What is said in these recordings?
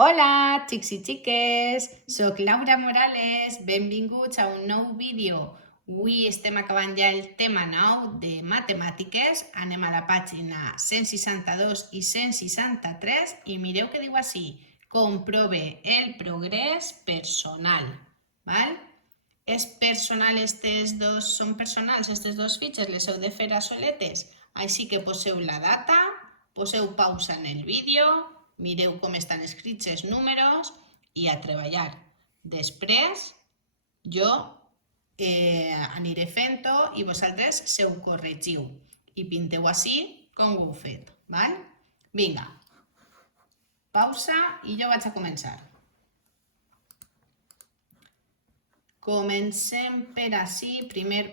Hola, xics i xiques! Soc Laura Morales, benvinguts a un nou vídeo. Avui estem acabant ja el tema 9 de matemàtiques. Anem a la pàgina 162 i 163 i mireu què diu així. Comprove el progrés personal. Val? És personal, són personals, aquestes dos fitxes les heu de fer a soletes. Així que poseu la data, poseu pausa en el vídeo, mireu com estan escrits els números i a treballar. Després jo aniré fent-ho i vosaltres se ho corregiu i pinteu així com ho heu fet. Val? Vinga, pausa i jo vaig a començar. Comencem per així. Primer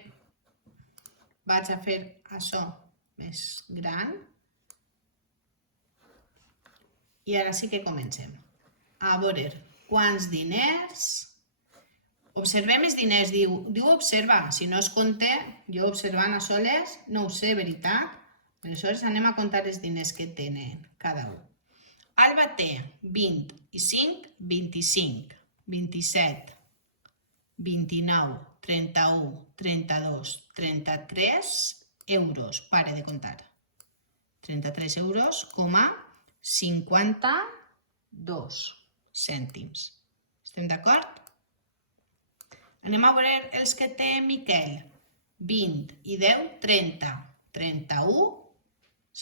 vaig a fer això més gran. I ara sí que comencem. A veure, quants diners? Observem els diners, diu observa. Si no es compte, jo observant a soles no ho sé, veritat? Aleshores anem a comptar els diners que tenen cada un. Alba té 25, 25, 27, 29, 31, 32, 33 euros. Pare de comptar. 33 euros, 52 cèntims. Estem d'acord? Anem a veure els que té Miquel. 20 i 10, 30. 31,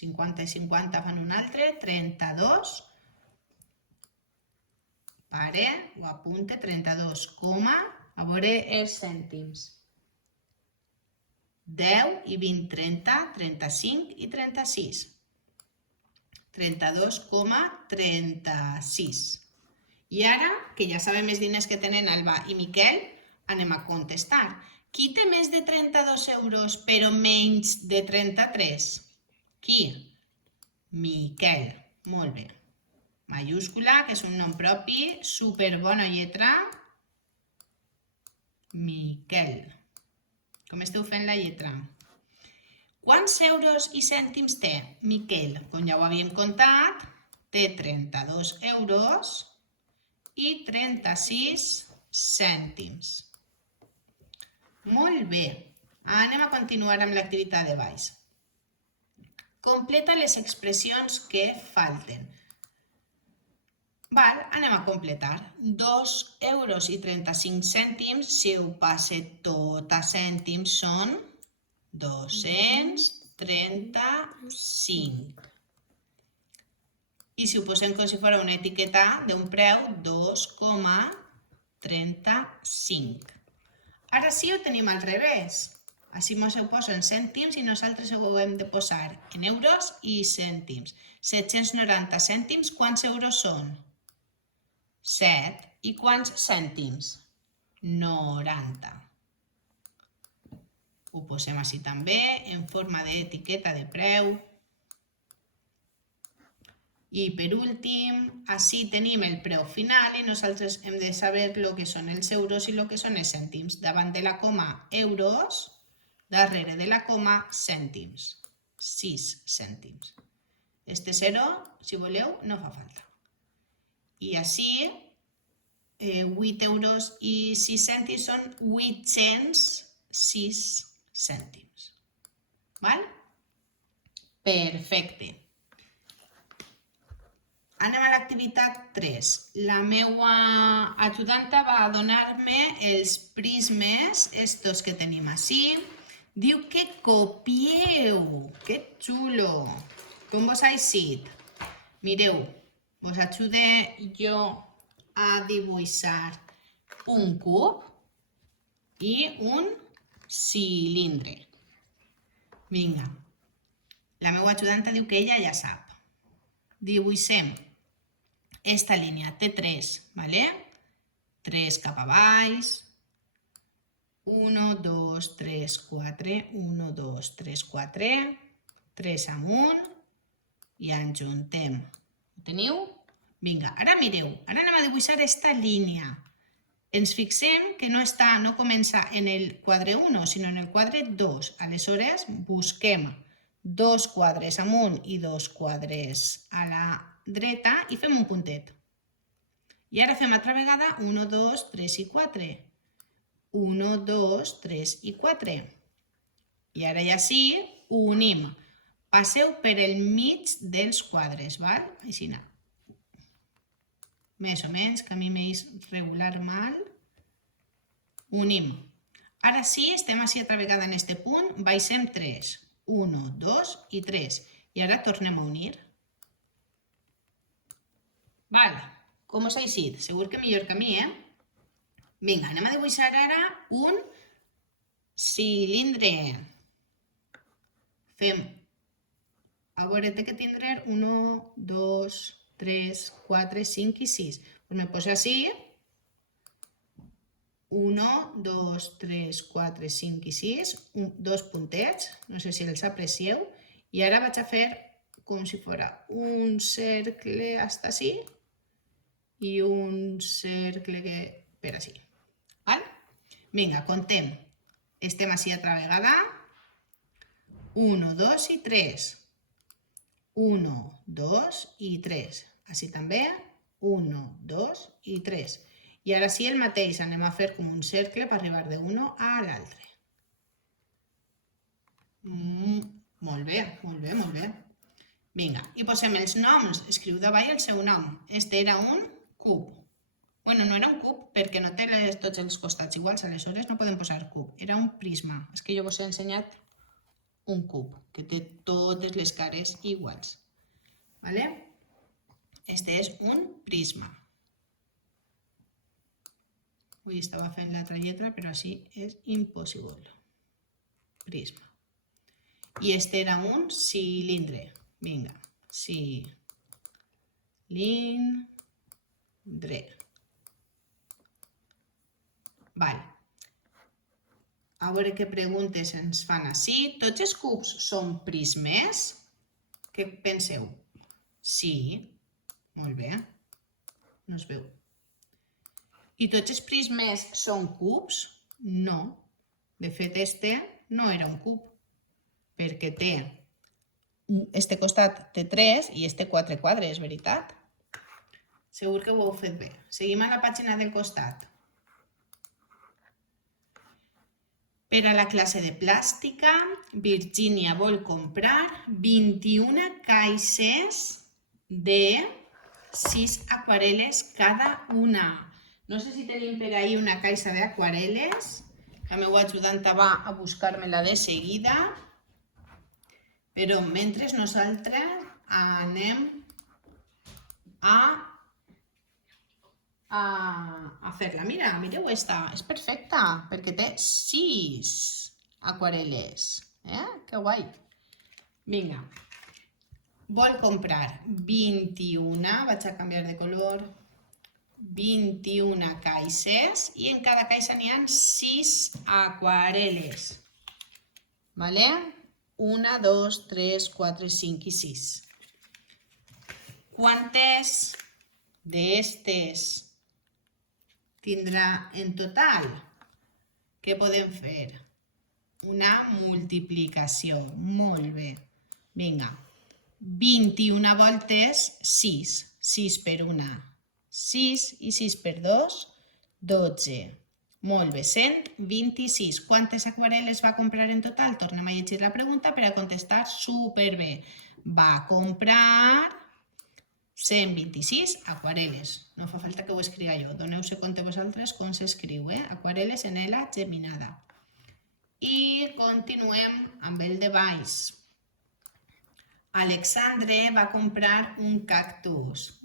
50 i 50 fan un altre, 32. Pare, ho apunte, 32, a veure els cèntims. 10 i 20, 30, 35 i 36. 32,36. I ara, que ja sabem els diners que tenen Alba i Miquel, anem a contestar. Qui té més de 32 euros però menys de 33? Qui? Miquel. Molt bé. Mayúscula, que és un nom propi, superbona lletra. Miquel. Com esteu fent la lletra? Quants euros i cèntims té Miquel? Com ja ho havíem comptat, té 32 euros i 36 cèntims. Molt bé. Anem a continuar amb l'activitat de baix. Completa les expressions que falten. Anem a completar. 2 euros i 35 cèntims, si ho passe tot a cèntims, són 235. I si ho posem com si fos una etiqueta d'un preu, 2,35. Ara sí ho tenim al revés. Així ens ho poso en cèntims i nosaltres ho hem de posar en euros i cèntims. 790 cèntims, quants euros són? 7. I quants cèntims? 90. Ho posem així també, en forma d'etiqueta de preu. I per últim, així tenim el preu final i nosaltres hem de saber el que són els euros i el que són els cèntims. Davant de la coma euros, darrere de la coma cèntims. 6 cèntims. Este 0, si voleu, no fa falta. I així, 8 euros i 6 cèntims són 806 cèntims. Val? Perfecte. Anem a l'activitat 3. La meva ajudanta va donar-me els prismes, estos que tenim així. Diu que copieu. Que xulo. Com vos ha eixit? Mireu, vos ajude jo a dibuixar un cub i un cilindre. Vinga. La meva ajudanta diu que ella ja sap. Dibuixem esta línia, té 3, ¿vale? 3 cap a baix, 1, 2, 3, 4, 1, 2, 3, 4, 3 amunt i enjuntem. Ho teniu? Vinga, ara mireu, ara anem a dibuixar esta línia. Ens fixem que no comença en el quadre 1, sinó en el quadre 2. Aleshores, busquem 2 quadres amunt i 2 quadres a la dreta i fem un puntet. I ara fem altra vegada 1, 2, 3 i 4. 1, 2, 3 i 4. I ara ja sí, unim. Passeu per el mig dels quadres, val? Així anar. Més o menys, que a mi m'eix regular mal. Unim. Ara sí, estem així altra vegada en este punt, baixem 3. 1, 2 i 3. I ara tornem a unir. Val, com us ha eixit? Segur que millor que a mi, Vinga, anem a dibuixar ara un cilindre. Fem, a veure, té que tindre 1, 2, 3, 4, 5 i 6. Doncs me poso així. 1, 2, 3, 4, 5 i 6. Dos puntets, no sé si els aprecieu. I ara vaig a fer com si fos un cercle hasta així i un cercle per així. Val? Vinga, contem. Estem així altra vegada. 1, 2 i 3. 1, 2 i 3. Així també. 1, 2 i 3. I ara sí el mateix, anem a fer com un cercle per arribar d'un a l'altre. Molt bé, molt bé, molt bé. Vinga, i posem els noms. Escriu davall el seu nom. Este era un cub. Bueno, no era un cub perquè no té tots els costats iguals, aleshores no podem posar cub. Era un prisma. És que jo vos he ensenyat un cub, que té totes les cares iguals. Vale? Este és un prisma. Avui estava fent l'altra lletra, però així és impossible. Prisma. I este era un cilindre. Vinga, cilindre. Val. A veure què preguntes ens fan així. Tots els cubs són prismes? Què penseu? Sí. Molt bé. No es veu. I tots els prismes són cubs? No. De fet, este no era un cub. Perquè este costat té 3 i este 4 quadres, veritat? Segur que ho heu fet bé. Seguim a la pàgina del costat. Per a la classe de plàstica, Virgínia vol comprar 21 caixes de 6 aquarel·les cada una. No sé si tenim per ahí una caixa d'aquarel·les. La meva ajudanta va a buscar-me-la de seguida. Però mentre nosaltres anem a fer-la. Mira, mireu esta, és perfecta, perquè té 6 aquarel·les. Que guai. Vinga. Vol comprar 21, vaig a canviar de color, 21 caixes i en cada caixa n'hi ha 6 aquarel·les. Vale? 1, 2, 3, 4, 5 i 6. Quantes d'estes tindrà en total? Què podem fer? Una multiplicació. Molt bé. Vinga. 21 voltes 6. 6 per 1. 6 i 6 per 2. 12. Molt bé. 126. Quantes aquarel·les va comprar en total? Tornem a llegir la pregunta per a contestar superbé. Va comprar 126 aquarel·les. No fa falta que ho escriga jo. Doneu-se compte vosaltres com s'escriu, aquarel·les en L geminada. I continuem amb el de baix. Alexandre va comprar un cactus.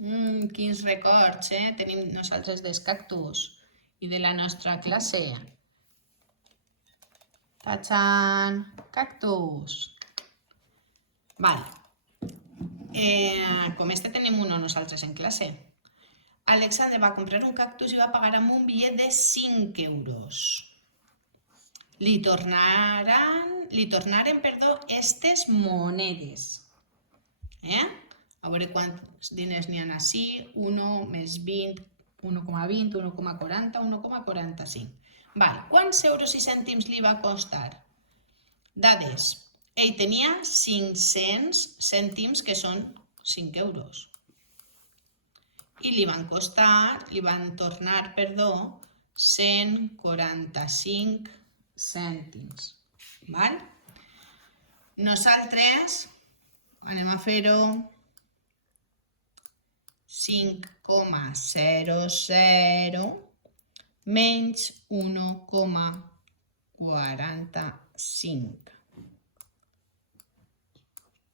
Quins records, tenim nosaltres dels cactus i de la nostra classe. Tachan! Cactus! Vale. Com este tenim uno nosaltres en classe. Alexandre va comprar un cactus i va pagar amb un bitllet de 5 euros. Li tornaren estes monedes. A veure quants diners n'hi ha així. 1 més 20, 1,20, 1,40, 1,45. Val, quants euros i cèntims li va costar? Dades. Ell tenia 500 cèntims, que són 5 euros. i li van tornar, 145 cèntims. Val? Nosaltres anem a fer-ho 5,00 menys 1,45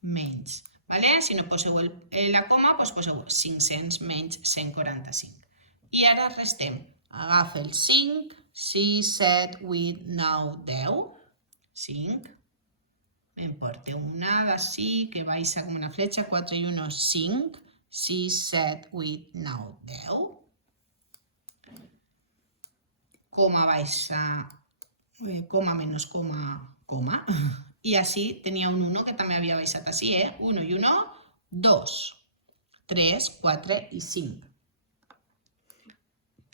menys. Vale? Si no poseu la coma, doncs poseu 500 menys 145. I ara restem. Agafa el 5, 6, 7, 8, 9, 10. 5. Me'n porto una d'ací que baixa com una fletxa. 4 i 1, 5. 6, 7, 8, 9, 10. Coma baixa, coma menys coma, coma. I així tenia un 1 que també havia baixat així, 1 i 1, 2, 3, 4 i 5.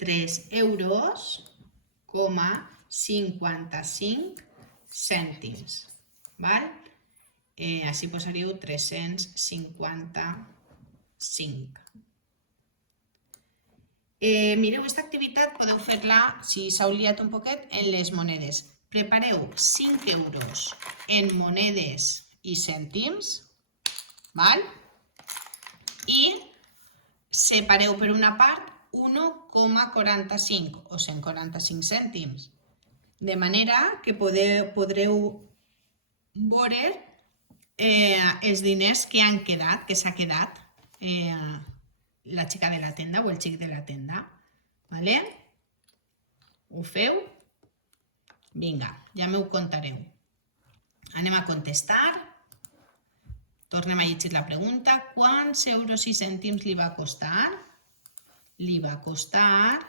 3 euros, 55 cèntims. Val? Així posaríeu 355. Mireu, aquesta activitat podeu fer-la, si s'heu liat un poquet, en les monedes. Prepareu 5 euros en monedes i cèntims, val? I separeu per una part 1,45 o 145 cèntims, de manera que podreu veure els diners que han quedat, que s'ha quedat la xica de la tenda o el xic de la tenda. Vale? Ho feu? Vinga, ja m'ho contareu. Anem a contestar. Tornem a llegir la pregunta. Quants euros i cèntims li va costar? Li va costar...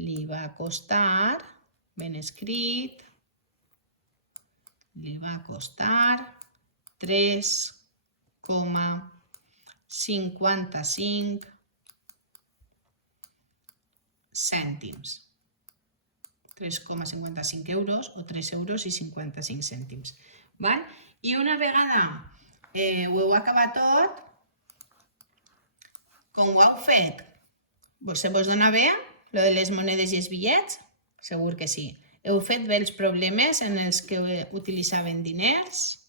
Li va costar... Ben escrit. Li va costar 3,55 cèntims. 3,55 euros o 3 euros i 55 cèntims. Val? I una vegada ho heu acabat tot, com ho heu fet? Se vos dona bé lo de les monedes i els bitllets? Segur que sí. Heu fet bé els problemes en els que utilitzaven diners?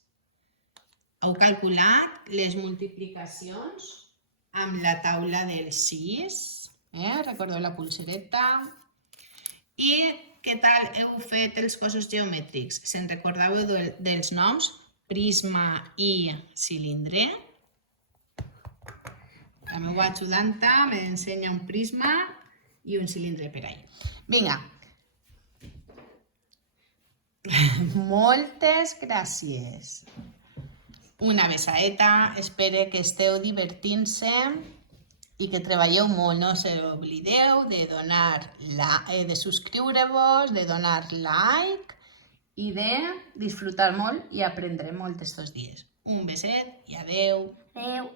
Heu calculat les multiplicacions amb la taula del 6? Recordeu la pulsereta? I què tal heu fet els cossos geomètrics? Se'n recordàveu dels noms? Prisma i cilindre? La meva ajudanta m'ensenya un prisma i un cilindre per ahí. Vinga. Moltes gràcies. Una besadeta. Espero que esteu divertint-se i que treballeu molt. No us oblideu de subscriure-vos, de donar like i de disfrutar molt i aprendre molt estos dies. Un beset i adeu. Adeu.